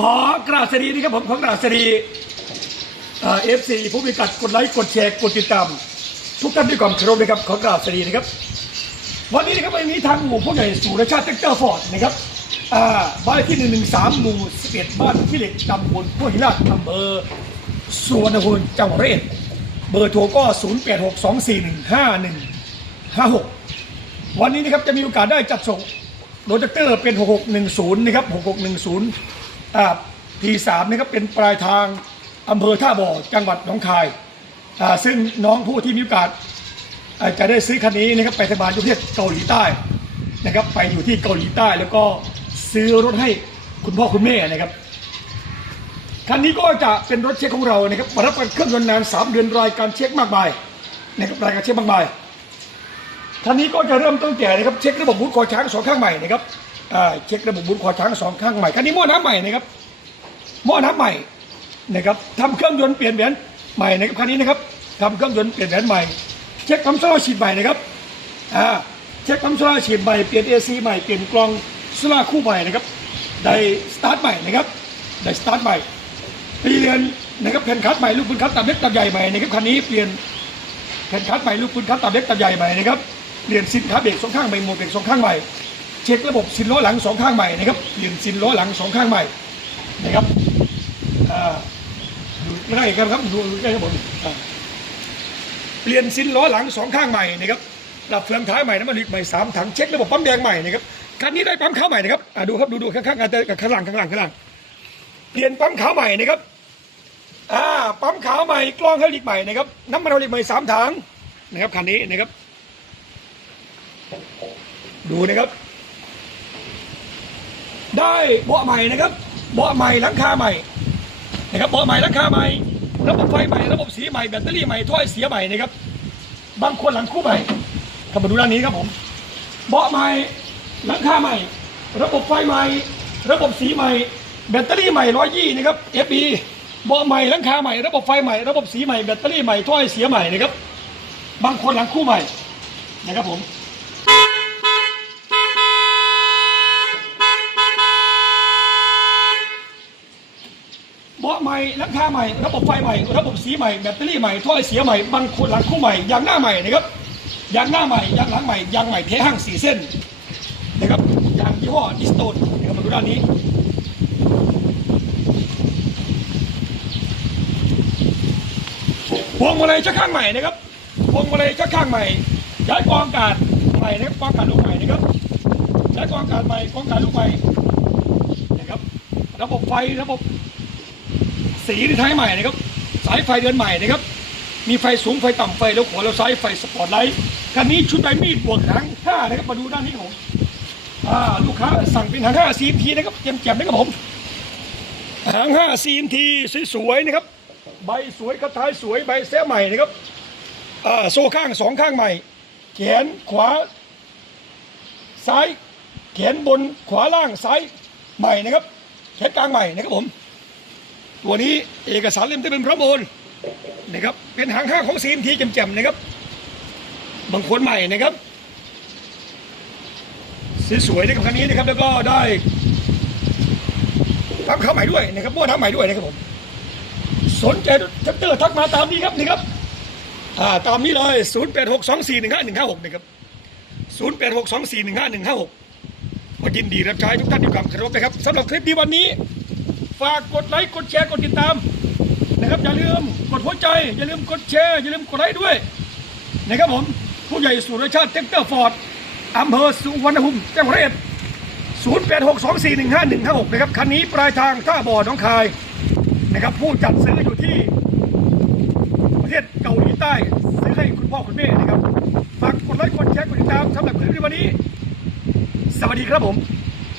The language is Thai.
ขอกราบสวัสดีนะครับผมขอกราบสวัสดีเอฟซีผู้มีกัดกดไลค์กดแชร์กดติดตาม ทุกท่านด้วยความเคารพนะครับขอกราบสวัสดีนะครับ วันนี้นะครับวันนี้ทางหมู่ผู้ใหญ่สุรชาติเต็กเตอร์ฟอร์ดนะครับบ้านเลขที่หนึ่งหนึ่งสามหมู่สิบเอ็ดบ้านขี้เหล็กตำบลห้วยหิราชอำเภอสุวรรณภูมิจังหวัดร้อยเอ็ดเบอร์โทรก็ศูนย์แปดหกสองสี่หนึ่งห้าหนึ่งห้าหกวันนี้นะครับจะมีโอกาสได้จัดส่งโรถแท็กเตอร์เป็น 6610 นะครับ 6610 อ่า P3 นะครับเป็นปลายทางอำเภอท่าบ่อจังหวัดหนองคายอ่าซึ่งน้องผู้ที่มีโอกาสอ่าจะได้ซื้อคันนี้นะครับไปทำงานยู่ที่เกาหลีใต้นะครับไปอยู่ที่เกาหลีใต้แล้วก็ซื้อรถให้คุณพ่อคุณแม่นะครับคันนี้ก็จะเป็นรถเช็คของเรานะครับรับประกันเครื่องยนต์นาน3เดือนรายการเช็คมากมายนะครับรายการเช็คมากมายท่านนี้ก็จะเริ่มต้นแต่นะครับเช็คระบบบูทคอช้างสองข้างใหม่นะครับ เช็คระบบบูทคอช้างสองข้างใหม่คันนี้หม้อน้ำใหม่นะครับหม้อน้ำใหม่นะครับทำเครื่องยนต์เปลี่ยนแหวนใหม่นะครับคันนี้นะครับทำเครื่องยนต์เปลี่ยนแหวนใหม่ เช็คปั๊มโซ่ฉีดใหม่นะครับอ่าเช็คปั๊มโซ่ฉีดใหม่เปลี่ยนเอซีใหม่เปลี่ยนกลองโซล่าคู่ใหม่นะครับได้สตาร์ทใหม่นะครับได้สตาร์ทใหม่เปลี่ยนนะครับแผ่นคัดใหม่ลูกปืนคัดตับเล็กตับใหญ่ใหม่นะครับคันนี้เปลี่ยนแผ่นคัดใหม่ลูกปืนคัดตับเล็กตับใหญ่ใหม่นะครับเปลี่ยนซินคัดเบรกสองข้างใหม่หมดเบรกสองข้างใหม่ เช็คระบบซินล้อหลังสองข้างใหม่นะครับเปลี่ยนซินล้อหลังสองข้างใหม่นะครับดูไม่ได้ครับครับดูดูได้ครับผมเปลี่ยนซินล้อหลังสองข้างใหม่นะครับปรับเฟืองท้ายใหม่น้ำมันลึกใหม่สามถังเช็คระบบปั๊มแดงใหม่นะครับคันนี้ได้ปั๊มขาวใหม่นะครับดูครับดูดูข้างๆอ่าแต่ข้างหลังข้างหลังข้างหลังเปลี่ยนปั๊มขาวใหม่นะครับอ่าปั๊มขาวใหม่กล้องไฮดรอลิกใหม่นะครับน้ำมันไฮดรอลิกใหม่สามถังนะครับคันนี้นะครับ ดูนะครับ ได้เบาะใหม่นะครับเบาะใหม่หลังคาใหม่นะครับเบาะใหม่หลังคาใหม่ ระบบไฟใหม่ระบบสีใหม่แบตเตอรี่ใหม่ถ้อยเสียใหม่นะครับบางคนหลังคู่ใหม่ข้ามาดูด้านนี้ครับผมเบาะใหม่หลังคาใหม่ ระบบไฟใหม่ ระบบสีใหม่ แบตเตอรี่ใหม่ร้อยยี่นะครับ FB เบาะใหม่หลังคาใหม่ ระบบไฟใหม่ ระบบสีใหม่แบตเตอรี่ใหม่ถ้อยเสียใหม่นะครับบางคนหลังคู่ใหม่นะครับผม เบาะใหม่หลังคาใหม่ ระบบไฟใหม่ ระบบสีใหม่แบตเตอรี่ใหม่ถ้อยเสียใหม่บางคนหลังคู่ใหม่ยางหน้าใหม่นะครับยางหน้าใหม่ยางหลังใหม่ยางใหม่เทห้างสี่เส้นนะครับยางยี่ห้อดิสโตนนะครับมาดูด้านนี้พวงมาลัยชักข้างใหม่นะครับพวงมาลัยชักข้างใหม่ย้ายกองอากาศใหม่นะครับกองอากาศลูกใหม่นะครับย้ายกองอากาศใหม่กองอากาศลูกใหม่นะครับ ระบบไฟระบบ สีที่ใช้ใหม่นะครับ สายไฟเดินใหม่นะครับ มีไฟสูงไฟต่ำไฟแล้วขวาแล้วซ้ายไฟสปอร์ตไลท์คันนี้ชุดใบมีดบวกหางห้านะครับมาดูด้านนี้ครับผมลูกค้าสั่งเป็นหางห้า CMT นะครับเจ็มๆนะครับผมหางห้า CMT สวยๆนะครับ ใบสวยกระท้ายสวยใบแซะใหม่นะครับโซ่ข้างสองข้างใหม่ แขนขวา ซ้าย แขนบนขวาล่างซ้ายใหม่นะครับแขนกลางใหม่นะครับผม ตัวนี้เอกสารเล่มที่เป็นพระโบนนะครับเป็นหางห้าของซีมทีแจ่มๆนะครับ บางคนใหม่นะครับสวยๆนะครับคันนี้นะครับแล้วก็ได้ทำข้าใหม่ด้วยนะครับม้วนน้ำใหม่ด้วยนะครับผมสนใจแท็กเตอร์ทักมาตามนี้ครับนี่ครับอ่าตามนี้เลย0 8 6 2 4 1 5 1 5 6นะครับ0 8 6 2 4 1 5 1 5 6ก็ยินดีรับใช้ทุกท่านด้วยความเคารพนะครับสำหรับคลิปนี้วันนี้ ฝากกดไลค์กดแชร์กดติดตามนะครับอย่าลืมกดหัวใจอย่าลืมกดแชร์อย่าลืมกดไลค์ด้วยนะครับผมผู้ใหญ่สุรชาติเท็กเตอร์ฟอร์ดอำเภอสุวรรณภูมิจังหวัดร้อยเอ็ด0 8 6 2 4 1 5 1 5 6นะครับคันนี้ปลายทางท่าบ่อหน้องคายนะครับผู้จัดซื้ออยู่ที่ประเทศเกาหลีใต้ซื้อให้คุณพ่อคุณแม่นะครับฝากกดไลค์กดแชร์กดติดตามสำหรับคลิปในวันนี้ สวัสดีครับผม